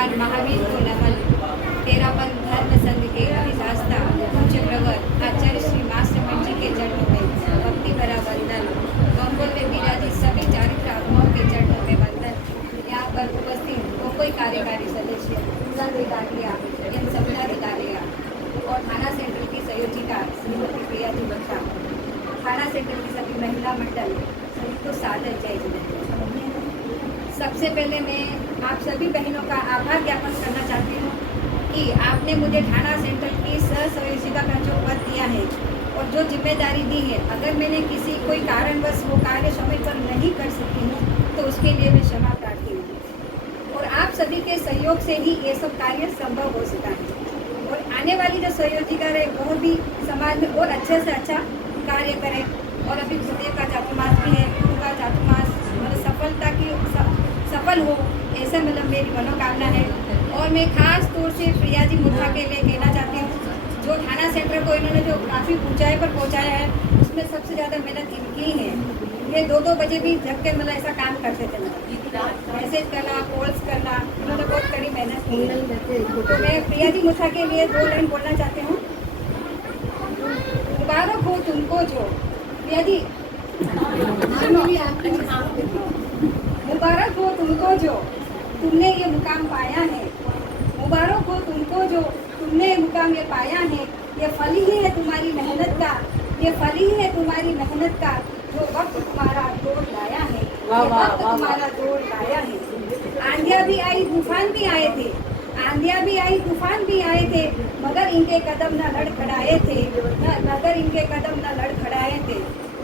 भगवान महावीर को नमन। तेरापन धर्म संघ के अधिशास्ता पूज्य प्रवर आचार्य श्री मास्टर मंजी के चरणों में भक्ति भरा वंदन। बम्बई में विराजित सभी चारित्र आत्माओं के चरणों में वंदन। यहाँ पर उपस्थित कोई कार्यकारी सदस्य, जिलाधिकारियाँ, एवं समिताधिकारियाँ और थाना सेंटर की संयोजिका श्रीमती प्रिया जी बत्रा, थाना सेंटर की सभी महिला मंडल सभी को सादर जय जिनेन्द्र। सबसे पहले मैं आप सभी बहनों का आभार ज्ञापन करना चाहती हूँ कि आपने मुझे थाना सेंटर की सह संयोजिका का जो पद दिया है और जो जिम्मेदारी दी है, अगर मैंने किसी कोई कारणवश वो कार्य समय पर नहीं कर सकी हूँ तो उसके लिए मैं क्षमा प्रार्थी हूँ। और आप सभी के सहयोग से ही ये सब कार्य संभव हो सका है। और आने वाली जो संयोजिका रहे वो भी समाज में और अच्छे से अच्छा कार्य करें। और अभी गुरुदेव का चातुर्मास भी है, गुरु का चातुर्मास मतलब सफलता की सफल हो, ऐसा मतलब मेरी मनोकामना है। और मैं खास तौर से प्रिया जी मुद्रा के लिए कहना चाहती हूँ, जो थाना सेंटर को इन्होंने जो काफ़ी ऊंचाई पर पहुँचाया है, उसमें सबसे ज़्यादा मेहनत इनकी है। ये 2-2 बजे भी जग के मतलब ऐसा काम करते थे, मतलब मैसेज करना, कॉल्स करना, उन्होंने बहुत कड़ी मेहनत की है। तो मैं प्रिया जी मुद्रा के लिए 2 लाइन बोलना चाहती हूँ। मुबारक हो तुमको जो प्रिया जी, मुबारक हो तुमको जो तुमने ये मुकाम पाया है। मुबारक हो तुमको जो तुमने ये मुकाम ये पाया है। ये फल ही है तुम्हारी मेहनत का, ये फल ही है तुम्हारी मेहनत का, जो वक्त तुम्हारा दौर लाया है, ये वक्त तुम्हारा दौर लाया है। आंधियाँ भी आई, तूफान भी आए थे, आंधियाँ भी आई, तूफान भी आए थे, मगर इनके कदम न लड़खड़ाए थे, मगर इनके कदम न लड़खड़ाए थे।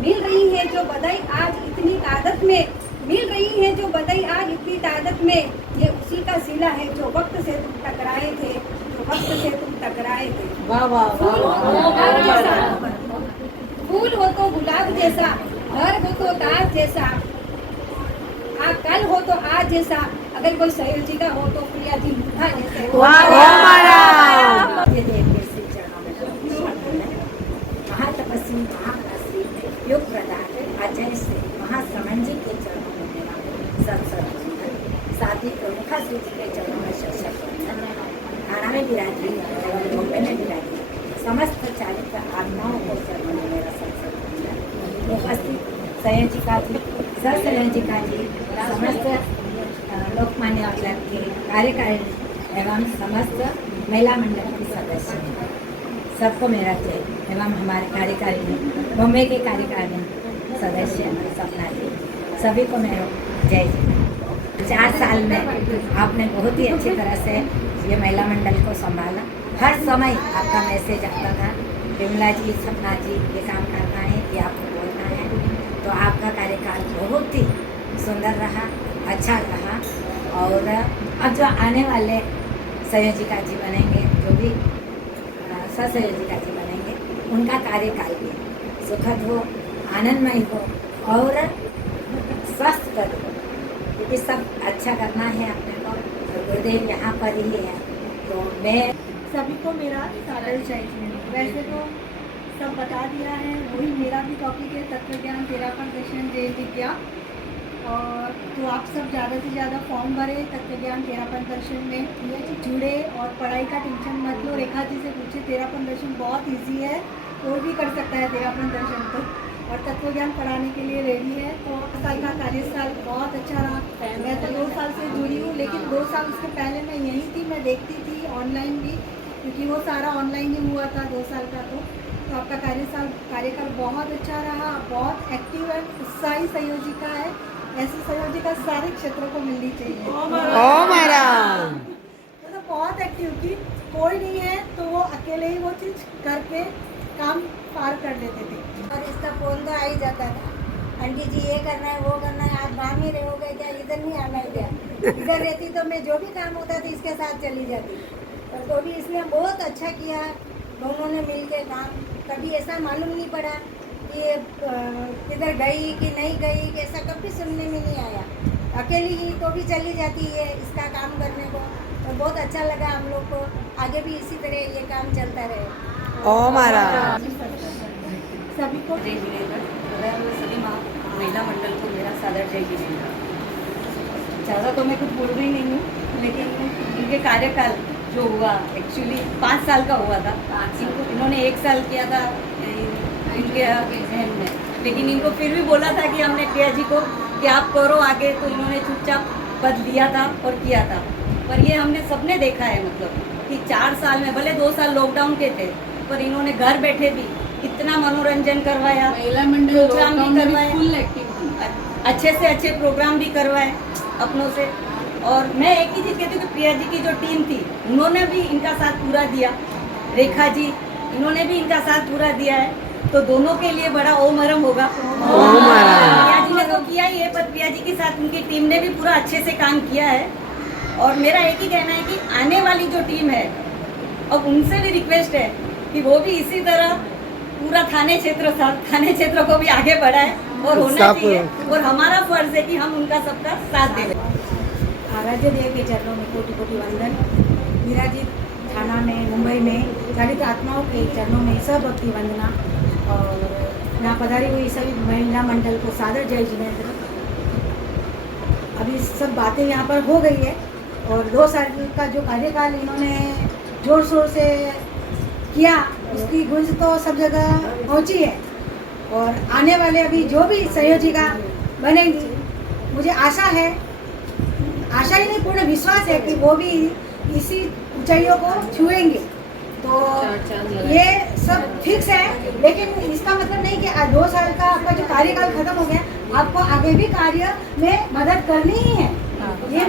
मिल रही है जो बधाई आज इतनी ताकत में, मिल रही है जो बधाई आज इतनी ताकत में, ये उसी का सिला है जो वक्त से तुम टकराए थे, जो वक्त से तुम टकराए थे। वाह वाह वाह। फूल हो तो गुलाब जैसा, घर हो तो ताज जैसा, हाँ कल हो तो आज जैसा, अगर कोई सहयोजिका हो तो प्रिया जी मुद्रा जैसे। महातपस्वी महाकाशी योग प्रदान आचार्य श्री महासमंजी के चरणों में मेरा सत्संग, साथ ही प्रमुखा श्री जी के चरणों में शत थाना में विराजी एवं मुंबई में विराजी समस्त चारित्र आत्माओं को चरणों में मेरा सत्संग। उपस्थित संयोजिका जी, सह संयोजिका जी, समस्त लोकमान्य क्लब के कार्यकारिणी एवं समस्त महिला मंडल के सदस्य सबको मेरा जय एवं हमारे कार्यकारिणी बॉम्बे के कार्यकारिणी सदस्य सपना जी, सभी को मेरा जय जी। 4 साल में आपने बहुत ही अच्छी तरह से ये महिला मंडल को संभाला। हर समय आपका मैसेज आता था, विमला जी, सपना जी, ये काम करना है, ये आपको बोलना है। तो आपका कार्यकाल बहुत ही सुंदर रहा, अच्छा रहा। और अब जो आने वाले संयोजिका जी बनेंगे, जो भी सहसंयोजिका जी बनेंगे, उनका कार्यकाल भी सुखद हो, आनंदमय हो और स्वस्थ कर हो, क्योंकि सब अच्छा करना है अपने को। तो गुरुदेव यहाँ पर ही है, तो मैं सभी को मेरा सादर चाहिए। वैसे तो सब बता दिया है, वही मेरा भी टॉपिक है तत्व ज्ञान, तेरापन दर्शन, जय विद्या। और तो आप सब ज़्यादा से ज़्यादा फॉर्म भरे, तत्व ज्ञान तेरापन दर्शन में जुड़े और पढ़ाई का टेंशन मत लो। रेखा जी से पूछे, तेरापन दर्शन बहुत इजी है, कोई भी कर सकता है तेरापन दर्शन तो। और तत्व ज्ञान पढ़ाने के लिए रेडी है। तो 2 साल का कार्यकाल बहुत अच्छा रहा। मैं तो 2 साल से जुड़ी हूँ, लेकिन 2 साल उसके पहले मैं यहीं थी, मैं देखती थी ऑनलाइन भी, क्योंकि वो सारा ऑनलाइन ही हुआ था 2 साल का। तो आपका कार्यकाल बहुत अच्छा रहा, बहुत एक्टिव है, उत्साही संयोजिका है। ऐसी संयोजिका सारे क्षेत्रों को मिलनी चाहिए। मतलब बहुत एक्टिव थी, कोई नहीं है तो वो अकेले ही वो चीज़ करके काम पार कर लेते थे। और इसका फोन तो आ ही जाता था, आंटी जी ये करना है, वो करना है, आज बाहर में रहोगे क्या, इधर नहीं आना है क्या। इधर रहती तो मैं जो भी काम होता था इसके साथ चली जाती। और तो भी इसने बहुत अच्छा किया, दोनों ने मिल के काम। कभी ऐसा मालूम नहीं पड़ा कि किधर गई कि नहीं गई, कि ऐसा कभी सुनने में नहीं आया। अकेली ही तो भी चली जाती है इसका काम करने को। तो बहुत अच्छा लगा हम लोग को, आगे भी इसी तरह ये काम चलता रहे। ओम महाराज। सभी को जय जिनेन्द्र। सभी महिला मंडल को मेरा सादर जय जिनेन्द्र। ज़्यादा तो मैं कुछ बोल रही नहीं हूँ, लेकिन इनके कार्यकाल जो हुआ एक्चुअली 5 साल का हुआ था। इन्होंने 1 साल किया था इनके जहन में, लेकिन इनको फिर भी बोला था कि हमने प्रिया जी को कि आप करो आगे, तो इन्होंने चुपचाप पद लिया था और किया था। पर ये हमने सबने देखा है मतलब कि 4 साल में, भले 2 साल लॉकडाउन के थे, पर इन्होंने घर बैठे भी इतना मनोरंजन करवाया, महिला मंडल प्रोग्राम भी करवाए, फुल एक्टिव अच्छे से अच्छे प्रोग्राम भी करवाए अपनों से। और मैं एक ही चीज़ कहती हूँ कि प्रिया जी की जो टीम थी उन्होंने भी इनका साथ पूरा दिया, रेखा जी इन्होंने भी इनका साथ पूरा दिया है, तो दोनों के लिए बड़ा ओमरम होगा। प्रिया जी ने तो किया ही है, पर प्रिया जी के साथ उनकी टीम ने भी पूरा अच्छे से काम किया है। और मेरा एक ही कहना है कि आने वाली जो टीम है, अब उनसे भी रिक्वेस्ट है कि वो भी इसी तरह पूरा थाने क्षेत्र को भी आगे बढ़ाए और होना चाहिए, और हमारा फर्ज है कि हम उनका सबका साथ दें। आराध्य देव के चरणों में कोटि कोटि वंदन। विराजित थाना में, मुंबई में चालित आत्माओं के चरणों में सब भक्ति वंदना। और यहाँ पधारी हुई सभी महिला मंडल को सादर जय जिनेंद्र। अभी सब बातें यहाँ पर हो गई है, और 2 साल का जो कार्यकाल इन्होंने जोर शोर से किया, उसकी गूंज तो सब जगह पहुँची है। और आने वाले अभी जो भी संयोजिका बनेंगी, मुझे आशा ही नहीं पूर्ण विश्वास है कि वो भी इसी ऊंचाइयों को छुएंगे। तो ये सब फिक्स है, लेकिन इसका मतलब नहीं कि 2 साल का आपका जो कार्यकाल खत्म हो गया, आपको आगे भी कार्य में मदद करनी ही है। ये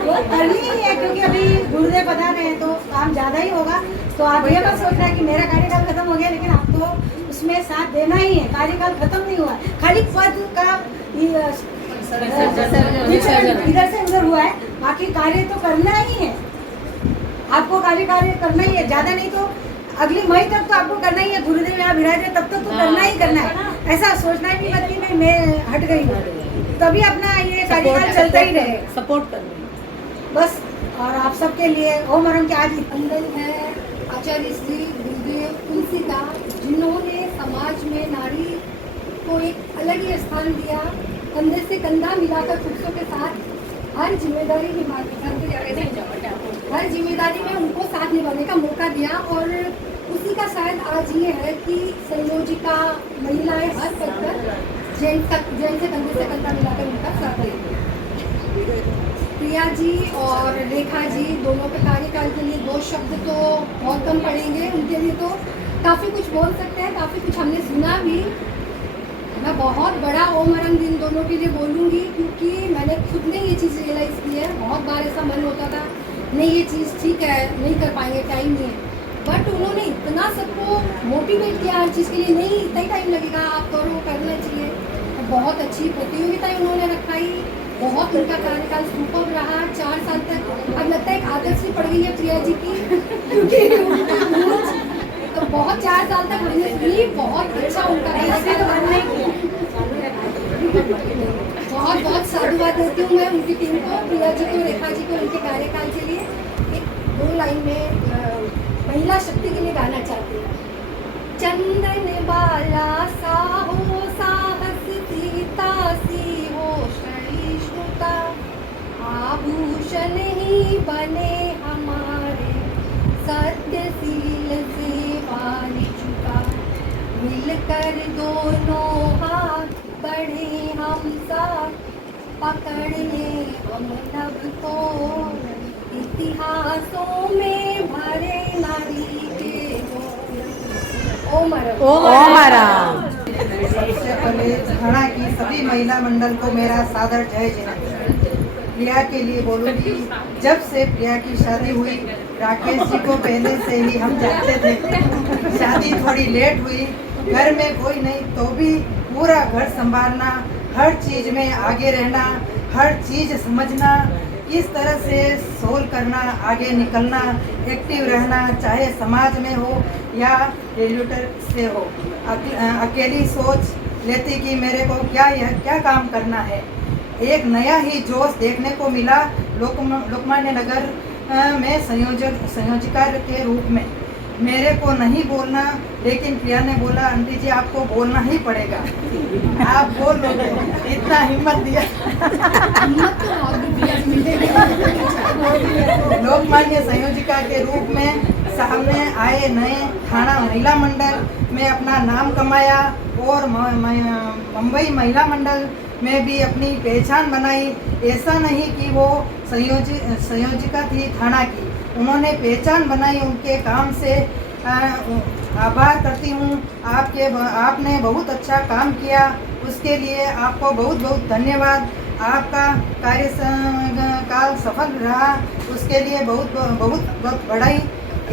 वो करनी ही है, क्योंकि अभी गुरुदेव पधार रहे हैं तो काम ज़्यादा ही होगा। तो आप ये मत सोच रहे हैं कि मेरा कार्यकाल खत्म हो गया, लेकिन आपको उसमें साथ देना ही है। कार्यकाल खत्म नहीं हुआ, खाली पद का इधर से उधर हुआ है, बाकी कार्य तो करना ही है। आपको कार्य करना ही है, ज़्यादा नहीं तो अगली मई तक तो आपको करना ही है। गुरुदेव यहाँ विराजे तब तक तो करना ही करना है। ऐसा सोचना ही नहीं मत कि मैं हट गई हूँ, तभी अपना ये कार्यकाल चलता ही रहे, सपोर्ट कर बस। और आप सबके लिए ओम अरम के आज वंदन है आचार्य श्री गुरुदेव तुलसीदास, जिन्होंने समाज में नारी को एक अलग ही स्थान दिया। कंधे से कंधा मिलाकर पुरुषों के साथ हर जिम्मेदारी में उनको साथ निभाने का मौका दिया। और उसी का शायद आज ये है कि संयोजिका महिलाएं हर पद पर जेंट्स से कंधे से कंधा मिलाकर उनका साथ देंगे। प्रिया जी और रेखा जी दोनों के कार्यकाल के लिए 2 शब्द तो बहुत कम पड़ेंगे, उनके लिए तो काफ़ी कुछ बोल सकते हैं, काफ़ी कुछ हमने सुना भी। मैं बहुत बड़ा ओम अरम दिन दोनों के लिए बोलूँगी, क्योंकि मैंने खुद ने ये चीज़ रियलाइज़ की है। बहुत बार ऐसा मन होता था नहीं ये चीज़ ठीक है, नहीं कर पाएंगे, टाइम नहीं है, बट उन्होंने इतना सबको मोटिवेट किया हर चीज़ के लिए, नहीं इतना ही टाइम लगेगा, आप करो, करना चाहिए। और बहुत अच्छी प्रतियोगिताएं उन्होंने रखाई, बहुत उनका कार्यकाल सुपर रहा 4 साल तक। अब लगता है एक आदत सी पड़ गई है प्रिया जी की, क्योंकि तो बहुत 4 साल तक हमने सुनी, बहुत अच्छा उनका बहुत बहुत साधुवाद देती हूँ मैं उनकी टीम को, प्रिया जी को, रेखा जी को, उनके कार्यकाल के लिए। एक 2 लाइन में महिला शक्ति के लिए गाना चाहती हूँ। चंदन बाला सा हो साहस सीता सी हो सहिष्णुता, आभूषण ही बने हमारे सत्यशील सेवा निष्ठा, मिलकर दोनों हाथ बढ़े हम साथ, पकड़ ले हम नभ को, इतिहासों में भरे नारी के ओम अरम। सबसे पहले थाना की सभी महिला मंडल को मेरा सादर जय जिनेंद्र। प्रिया के लिए बोलूँगी, जब से प्रिया की शादी हुई, राकेश जी को पहले से ही हम जानते थे। शादी थोड़ी लेट हुई, घर में कोई नहीं तो भी पूरा घर संभालना, हर चीज़ में आगे रहना, हर चीज़ समझना, इस तरह से सोल्व करना, आगे निकलना, एक्टिव रहना, चाहे समाज में हो या रेगुलेटर से हो। अकेली सोच लेती कि मेरे को क्या काम करना है। एक नया ही जोश देखने को मिला लोकमान्य नगर में संयोजिका के रूप में। मेरे को नहीं बोलना, लेकिन प्रिया ने बोला आंटी जी आपको बोलना ही पड़ेगा, आप बोल लोगे, इतना हिम्मत दिया। लोकमान्य संयोजिका के रूप में सामने आए नए थाना महिला मंडल में अपना नाम कमाया और मुंबई महिला मंडल में भी अपनी पहचान बनाई। ऐसा नहीं कि वो संयोजिका थी थाना की, उन्होंने पहचान बनाई। उनके काम से आभार करती हूँ। आपने बहुत अच्छा काम किया, उसके लिए आपको बहुत बहुत धन्यवाद। आपका कार्यकाल सफल रहा, उसके लिए बहुत बहुत बहुत बधाई।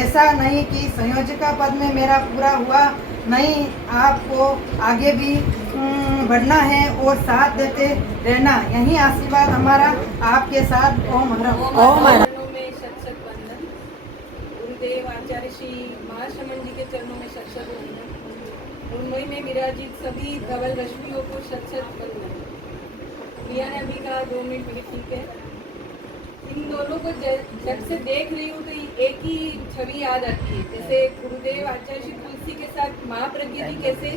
ऐसा नहीं कि संयोजिका पद में मेरा पूरा हुआ, नहीं, आपको आगे भी बढ़ना है और साथ देते रहना। यही आशीर्वाद हमारा आपके साथ। ओम हर चरणों में शत शत वंदन। गुरुदेव आचार्य श्री महाश्रमण जी के चरणों में शत शत वंदन। मुंबई में विराजित सभी धवल रश्मियों को शत शत वंदन। प्रिया ने अभी कहा 2 मिनट में ठीक है। इन दोनों को जब से देख रही हूँ तो एक ही छवि याद आती है। जैसे गुरुदेव आचार्य श्री तुलसी के साथ महाप्रज्ञा जी कैसे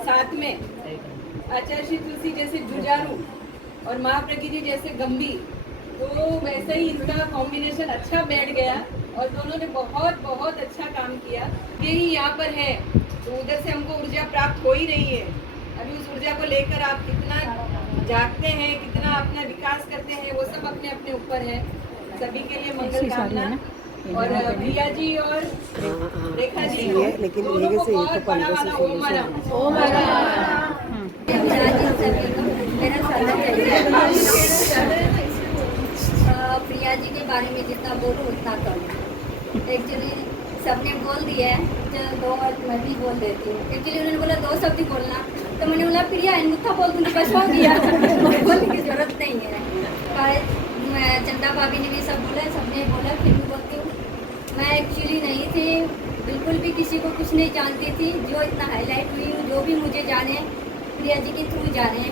साथ में, आचार्य श्री तुलसी जैसे जुझारू और महाप्रज्ञा जी जैसे गंभीर, तो वैसे ही इनका कॉम्बिनेशन अच्छा बैठ गया और दोनों ने बहुत बहुत अच्छा काम किया। यही यहाँ पर है तो उधर से हमको ऊर्जा प्राप्त हो ही रही है। अभी उस ऊर्जा को लेकर आप कितना जागते हैं, कितना अपना विकास करते हैं, वो सब अपने अपने ऊपर है। सभी के लिए मंगल कामना। और प्रिया जी और रेखा जी दोनों को बहुत बड़ा वाला ओम हरा। प्रिया जी के बारे में जितना बोलूँ उतना कम। एक्चुअली सबने बोल दिया है, चलो 2 वर्ड मैं भी बोल देती हूँ। एक्चुअली उन्होंने बोला 2 शब्द ही बोलना, तो मैंने बोला प्रिया इनका बोल दूँगी, बस हो गया। बोलने की जरूरत नहीं है। चंदा भाभी ने भी सब बोला, सबने बोला, फिर भी बोलती हूँ। मैं एक्चुअली नहीं थी, बिल्कुल भी किसी को कुछ नहीं जानती थी। जो इतना हाईलाइट हुई हूँ, जो भी मुझे जाने प्रिया जी के थ्रू जाने।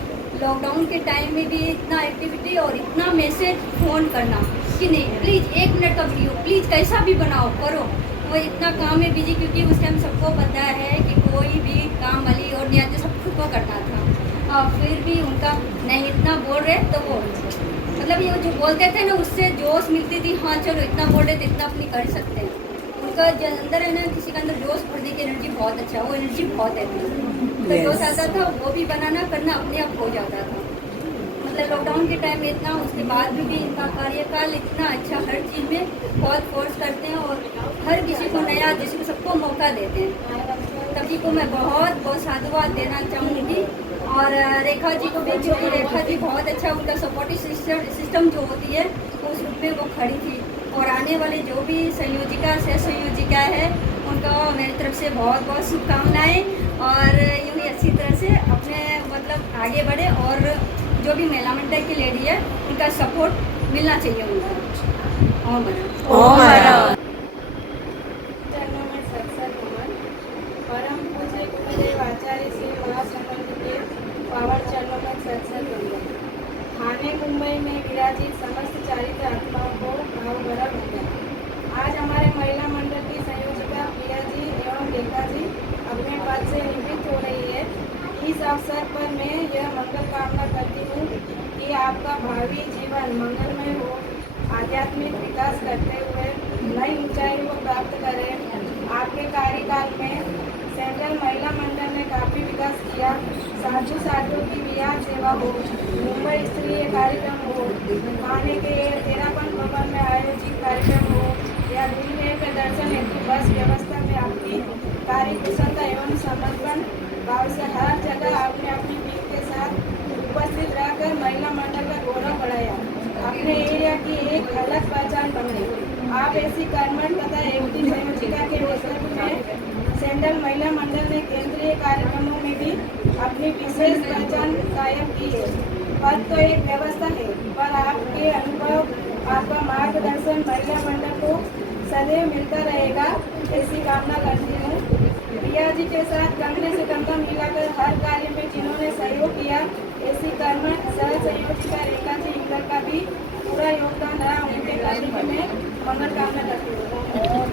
लॉकडाउन के टाइम में भी इतना एक्टिविटी और इतना मैसेज फ़ोन करना कि नहीं प्लीज़ 1 मिनट का वीडियो प्लीज़ कैसा भी बनाओ करो। वो इतना काम में बिजी, क्योंकि उस टाइम सबको पता है कि कोई भी काम वाली और न्याय सब खुद को करना था। फिर भी उनका नहीं इतना बोल रहे तो वो मतलब ये जो बोलते थे ना उससे जोश मिलती थी। हाँ चलो इतना बोल रहे तो इतना अपनी कर सकते हैं। उनका जो अंदर है ना, किसी का अंदर जोश भरने की एनर्जी बहुत अच्छा, वो एनर्जी बहुत है। तो जोश आता था, वो भी बनाना करना अपने आप हो जाता था। मतलब लॉकडाउन के टाइम में इतना, उसके बाद भी इनका कार्यकाल इतना अच्छा, हर चीज़ में बहुत फोर्स करते हैं और हर किसी को नया, जिसको सबको मौका देते हैं। तभी को मैं बहुत बहुत साधुवाद देना चाहूँगी। और रेखा जी को भी, क्योंकि रेखा जी बहुत अच्छा, उनका सपोर्टिव सिस्टम जो होती है उस रूप में वो खड़ी थी। और आने वाले जो भी संयोजिका सह संयोजिका है उनको मेरी तरफ से बहुत बहुत शुभकामनाएँ। और यूँ ही अच्छी तरह से अपने मतलब आगे बढ़े और जो भी महिला मंडल की लेडी है उनका सपोर्ट मिलना चाहिए उनको। ओम हरा। चरणों में शत शत नमन। परम पूज्य गुरुदेव आचार्य श्री महाश्रमण जी के पावन चरणों में शत शत वंदन। थाने मुंबई में विराजित समस्त चारित्र आत्माओं को भाव भरा वंदन। आज हमारे महिला मंडल की संयोजिका प्रिया जी एवं रेखा जी अपने पद से निवृत्त हो रही है। इस अवसर पर मैं यह मंगल कामना करती हूँ कि आपका भावी जीवन मंगलमय हो, आध्यात्मिक विकास करते हुए नई ऊंचाइयों को प्राप्त करें। आपके कार्यकाल में सेंट्रल महिला मंडल ने काफ़ी विकास किया। साधु साधुओं की विहार सेवा हो, मुंबई स्तरीय कार्यक्रम हो, थाने के 13 भवन में आयोजित कार्यक्रम हो या गुरुदेव के दर्शन हेतु बस व्यवस्था में आपकी कार्यकुशलता एवं समर्पण भाव से हर जगह आपने अपनी टीम के साथ उपस्थित रहकर महिला मंडल का गौरव बढ़ाया। अपने एरिया की एक अलग पहचान बनाई। आप ऐसी कर्मठ तथा एक्टिव संयोजिका के नेतृत्व में सेंट्रल महिला मंडल ने केंद्रीय कार्यक्रमों में भी अपनी विशेष पहचान कायम की है। पद तो एक व्यवस्था है, पर आपके अनुभव, आपका मार्गदर्शन महिला मंडल को सदैव मिलता रहेगा, ऐसी कामना करती हूँ। प्रिया जी के साथ कंधे से कंधा मिलाकर हर कार्य में जिन्होंने सहयोग किया, ऐसी कर्मठ सह संयोजिका रेखा जी इंदर का भी पूरा योगदान रहा। उनके कार्य में मंगल कामना करती हूँ।